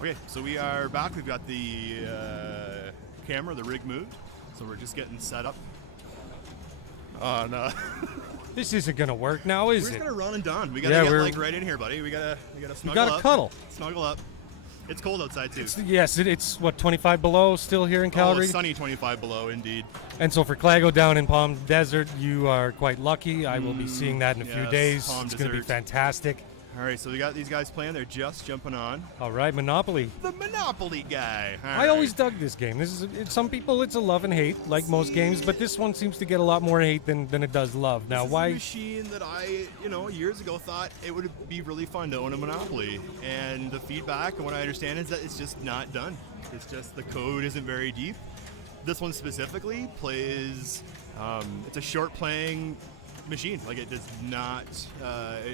Okay, so we are back. We've got the camera, the rig moved. So we're just getting set up. Oh, no. This isn't gonna work now, is We're just it? gonna run and done. We gotta get like right in here, buddy. We gotta snuggle You gotta up. cuddle. Snuggle up. It's cold outside too. It's what, 25 below still here in Calgary? Oh, sunny 25 below, indeed. And so for Clago down in Palm Desert, you are quite lucky. I will be seeing that in a few days. Palm It's going to be Desert. fantastic. All right, so we got these guys playing. They're just jumping on. All right, Monopoly. The Monopoly guy. I always dug this game. Some people it's a love and hate, like most games, but this one seems to get a lot more hate than it does love. Now, This why? is a machine that I, years ago thought it would be really fun to own a Monopoly, and the feedback and what I understand is that it's just not done. It's just the code isn't very deep. This one specifically plays. It's a short playing machine. Like it does not.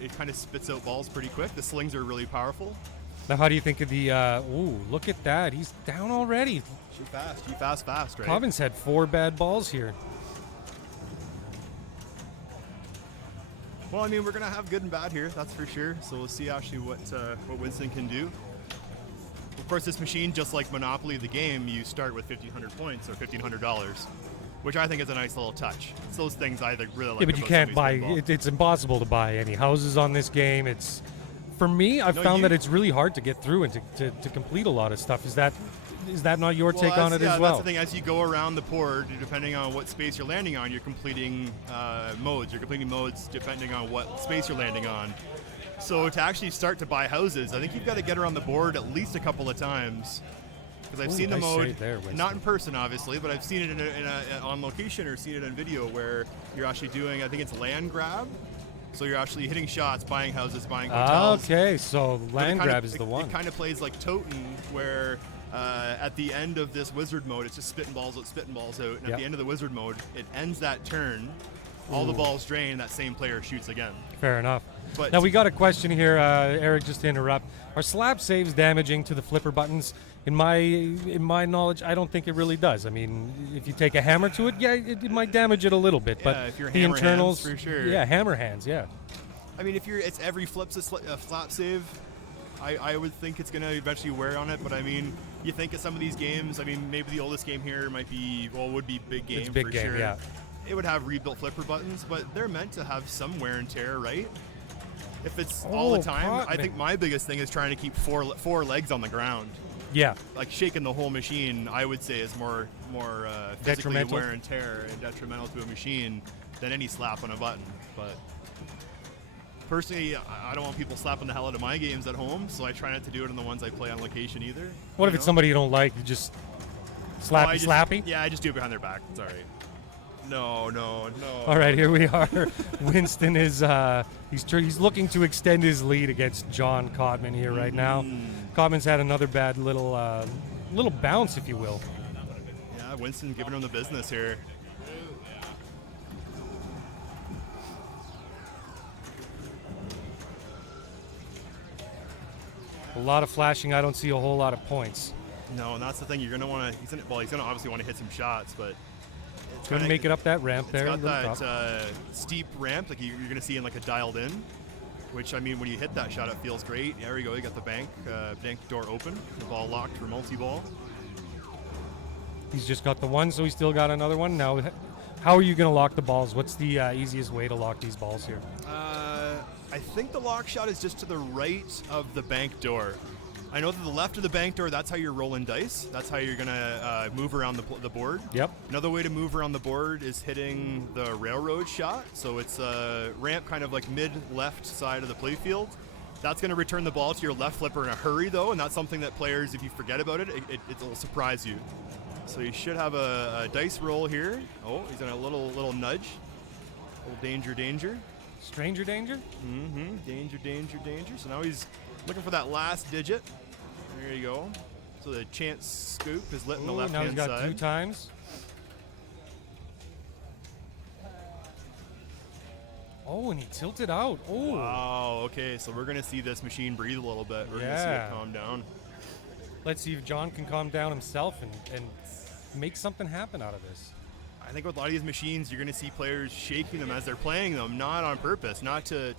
It kind of spits out balls pretty quick. The slings are really powerful. Now, how do you think of the? Ooh, look at that! He's down already. Shoot fast, right? Cobbins had 4 bad balls here. Well, I mean, we're gonna have good and bad here, that's for sure. So we'll see actually what Winston can do. Of course, this machine, just like Monopoly, the game, you start with 1,500 points or $1,500, which I think is a nice little touch. It's those things I really like. Yeah, but you can't buy. It's impossible to buy any houses on this game. For me, I've found that it's really hard to get through and to complete a lot of stuff. Is that not your take on it as well? That's the thing. As you go around the board, depending on what space you're landing on, you're completing modes. You're completing modes depending on what space you're landing on. So to actually start to buy houses, I think you've got to get around the board at least a couple of times. Because I've seen the mode, not in person obviously, but I've seen it on location or seen it on video where you're actually doing, I think it's land grab. So you're actually hitting shots, buying houses, buying hotels. Okay, so land grab is the one. It kind of plays like Totem, where at the end of this wizard mode, it's just spitting balls out. And at the end of the wizard mode, it ends that turn. All the balls drain, that same player shoots again. Fair enough. But now we got a question here, Eric, just to interrupt. Are slap saves damaging to the flipper buttons? In my knowledge, I don't think it really does. I mean, if you take a hammer to it, yeah, it might damage it a little bit. But if you're the hammer internals, hands, for sure. Yeah, hammer hands, yeah. I mean, it's every flip's a flap save. I would think it's going to eventually wear on it, but I mean, you think of some of these games, I mean, maybe the oldest game here would be Big Game. It's Big for Game, sure. yeah. It would have rebuilt flipper buttons, but they're meant to have some wear and tear, right? If it's all the time, I think my biggest thing is trying to keep four legs on the ground. Yeah. Like shaking the whole machine, I would say, is more physically wear and tear and detrimental to a machine than any slap on a button. But personally, I don't want people slapping the hell out of my games at home, so I try not to do it on the ones I play on location either. What if it's somebody you don't like? You just slappy? Yeah, I just do it behind their back. It's all right. No. All right, here we are. Winston is he's looking to extend his lead against John Codman here right now. Codman's had another bad little bounce, if you will. Yeah, Winston giving him the business here. A lot of flashing. I don't see a whole lot of points. No, and that's the thing. You're gonna want to. He's gonna obviously want to hit some shots, but it's gonna make it up that ramp there. It's got that steep ramp, like you're gonna see in like a dialed in. Which, I mean, when you hit that shot, it feels great. There we go. You got the bank door open. The ball locked for multi-ball. He's just got the one, so he's still got another one. Now, how are you going to lock the balls? What's the easiest way to lock these balls here? I think the lock shot is just to the right of the bank door. I know that the left of the bank door, that's how you're rolling dice. That's how you're going to move around the board. Yep. Another way to move around the board is hitting the railroad shot. So it's a ramp kind of like mid-left side of the playfield. That's going to return the ball to your left flipper in a hurry, though, and that's something that players, if you forget about it, it'll surprise you. So you should have a dice roll here. Oh, he's in a little nudge. A little danger. Stranger danger? Mm-hmm. Danger. So now he's looking for that last digit. There you go. So the chance scoop is lit in the left-hand side. Now he's got 2 times. Oh, and he tilted out. Oh. Wow, okay. So we're going to see this machine breathe a little bit. We're going to see it calm down. Let's see if John can calm down himself and make something happen out of this. I think with a lot of these machines, you're going to see players shaking them as they're playing them, not on purpose, not to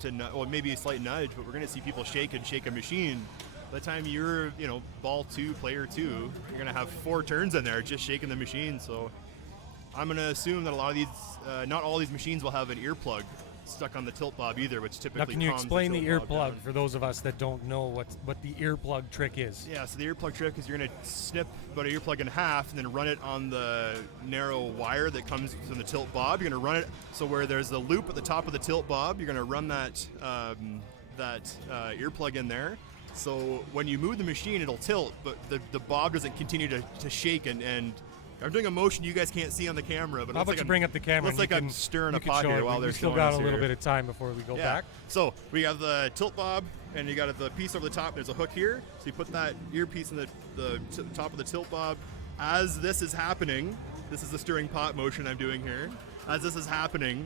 maybe a slight nudge, but we're going to see people shake a machine by the time you're, ball 2, player 2, you're gonna have 4 turns in there just shaking the machine. So I'm gonna assume that a lot of these, not all these machines will have an earplug stuck on the tilt bob either, which typically. Now, can you calms explain the tilt bob earplug down. for those of us that don't know what the earplug trick is? Yeah, so the earplug trick is you're going to snip about an earplug in half and then run it on the narrow wire that comes from the tilt bob. You're going to run it so where there's the loop at the top of the tilt bob, you're going to run that earplug in there. So when you move the machine, it'll tilt, but the bob doesn't continue to shake and I'm doing a motion you guys can't see on the camera, but How about you bring up the camera? Looks and like you I'm stirring a you can pot show here it. while they're We still showing got us a little here. bit of time before we go back. So we have the tilt bob, and you got the piece over the top. There's a hook here, so you put that earpiece in the top of the tilt bob. As this is happening, this is the stirring pot motion I'm doing here. As this is happening,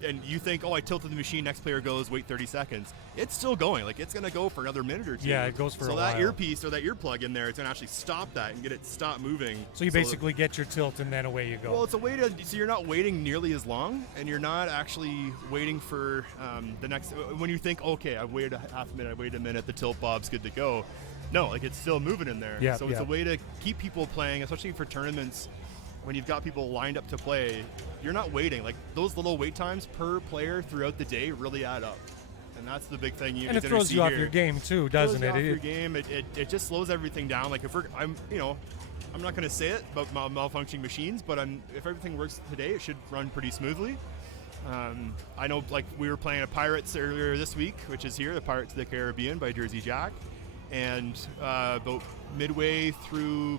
and you think, oh, I tilted the machine, next player goes, wait 30 seconds. It's still going. Like, it's going to go for another minute or two. Yeah, it goes for a while. while. So that earpiece or that earplug in there, it's going to actually stop that and get it stop moving. So you basically get your tilt and then away you go. Well, it's a way to, so you're not waiting nearly as long, and you're not actually waiting for the next, when you think, okay, I've waited a half a minute, I waited a minute, the tilt bob's good to go. No, like, it's still moving in there. Yeah, so it's a way to keep people playing, especially for tournaments. When you've got people lined up to play, you're not waiting. Like, those little wait times per player throughout the day really add up. And that's the big thing and it throws you off your game too, doesn't it? Off your game. It just slows everything down. Like, I'm not going to say it about malfunctioning machines, but if everything works today, it should run pretty smoothly. I know, like, we were playing a Pirates earlier this week, which is here, the Pirates of the Caribbean by Jersey Jack. And about midway through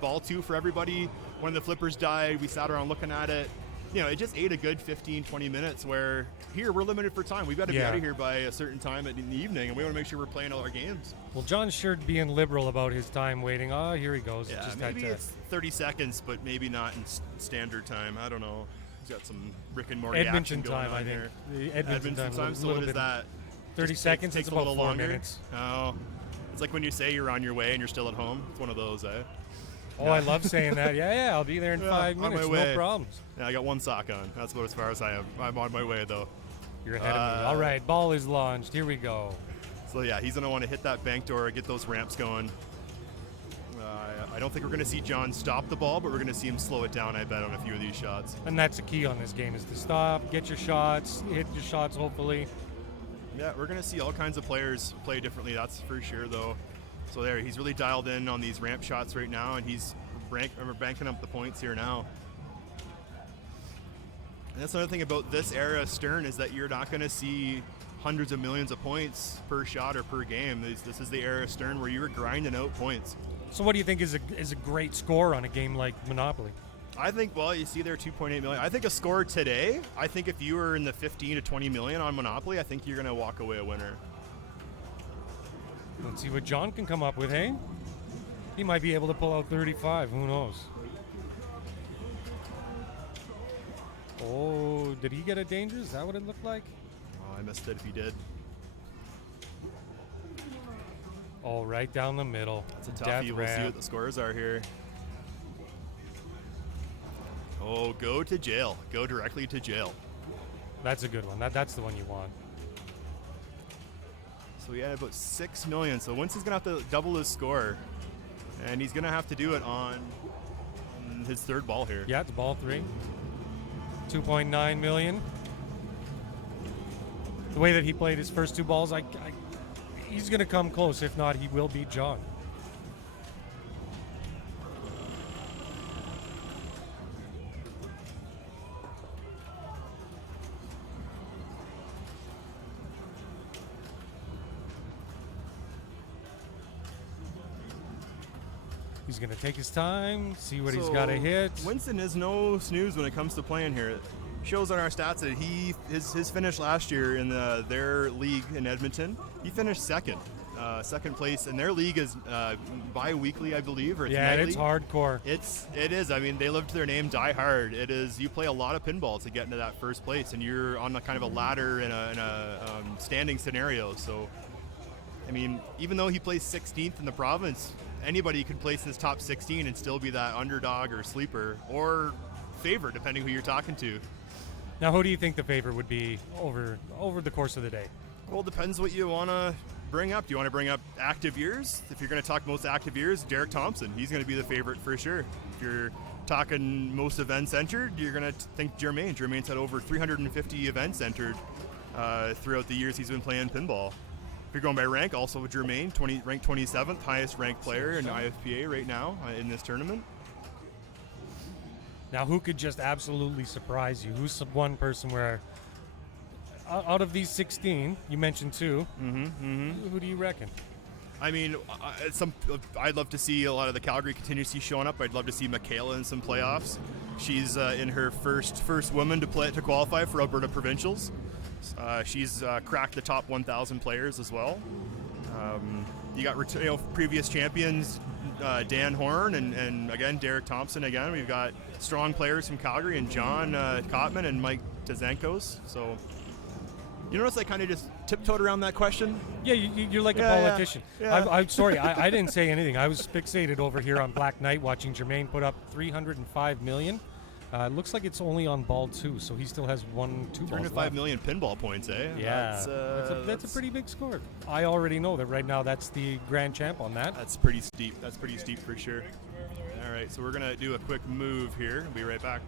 ball 2 for everybody, one of the flippers died. We sat around looking at it. It just ate a good 15, 20 minutes where here we're limited for time. We've got to be out of here by a certain time in the evening, and we want to make sure we're playing all our games. Well, John's sure being liberal about his time waiting. Oh, here he goes. Yeah, Just maybe had to, it's 30 seconds, but maybe not in standard time. I don't know. He's got some Rick and Morty Edmonton action going time, on I think. here. The Edmonton time. So what is that? 30 Just seconds. takes It's a about little 4 longer. minutes. Oh, it's like when you say you're on your way and you're still at home. It's one of those, eh? Oh, I love saying that. Yeah, I'll be there in 5 on my minutes. No way. problems. Yeah, I got one sock on. That's about as far as I am. I'm on my way, though. You're ahead of me. All right, ball is launched. Here we go. So, yeah, he's going to want to hit that bank door, get those ramps going. I don't think we're going to see John stop the ball, but we're going to see him slow it down, I bet, on a few of these shots. And that's the key on this game is to stop, get your shots, hit your shots, hopefully. Yeah, we're going to see all kinds of players play differently, that's for sure, though. So there, he's really dialed in on these ramp shots right now, and he's banking up the points here now. And that's another thing about this era of Stern is that you're not going to see hundreds of millions of points per shot or per game. This is the era of Stern where you were grinding out points. So what do you think is a great score on a game like Monopoly? I think, well, you see there 2.8 million. I think a score today, I think if you were in the 15 to 20 million on Monopoly, I think you're going to walk away a winner. Let's see what John can come up with, hey? He might be able to pull out 35, who knows? Oh, did he get a danger? Is that what it looked like? Oh, I missed it if he did. Oh, right down the middle. It's a Death toughie. We'll see ramp. what the scores are here. Oh, go to jail. Go directly to jail. That's a good one. That's the one you want. So we had about 6 million. So Winston's going to have to double his score. And he's going to have to do it on his third ball here. Yeah, it's ball 3. 2.9 million. The way that he played his first 2 balls, he's going to come close. If not, he will beat John. He's going to take his time, see what he's got to hit. Winston is no snooze when it comes to playing here. It shows on our stats that his finish last year in their league in Edmonton, he finished second place, and their league is bi-weekly, I believe, or it's Yeah, nightly. it's hardcore. It is. I mean, they live to their name, Die Hard. It is. You play a lot of pinball to get into that first place, and you're on a kind of a ladder in a standing scenario. So, I mean, even though he plays 16th in the province, anybody could place in this top 16 and still be that underdog or sleeper or favorite, depending who you're talking to. Now, who do you think the favorite would be over the course of the day? Well, it depends what you want to bring up? Do you want to bring up active years? If you're going to talk most active years, Derek Thompson. He's going to be the favorite for sure. If you're talking most events entered, you're going to think Jermaine. Jermaine's had over 350 events entered throughout the years he's been playing pinball. If you're going by rank, also Jermaine, ranked 27th, highest ranked player in IFPA right now in this tournament. Now, who could just absolutely surprise you? Who's one person where, out of these 16, you mentioned 2, who do you reckon? I mean, I'd love to see a lot of the Calgary contingency showing up. I'd love to see Michaela in some playoffs. She's in her first woman to qualify for Alberta Provincials. She's cracked the top 1,000 players as well. You got previous champions, Dan Horn and again Derek Thompson. Again, we've got strong players from Calgary and John Kottman and Mike Tazenkos. So you notice I kind of just tiptoed around that question. Yeah, you're like a politician. Yeah. I'm sorry, I didn't say anything. I was fixated over here on Black Knight watching Jermaine put up 305 million. It looks like it's only on ball 2, so he still has 2 balls 305 left. million pinball points, eh? Yeah, that's a pretty big score. I already know that right now that's the grand champ on that. That's pretty steep. That's pretty steep for sure. All right, so we're going to do a quick move here. We'll be right back.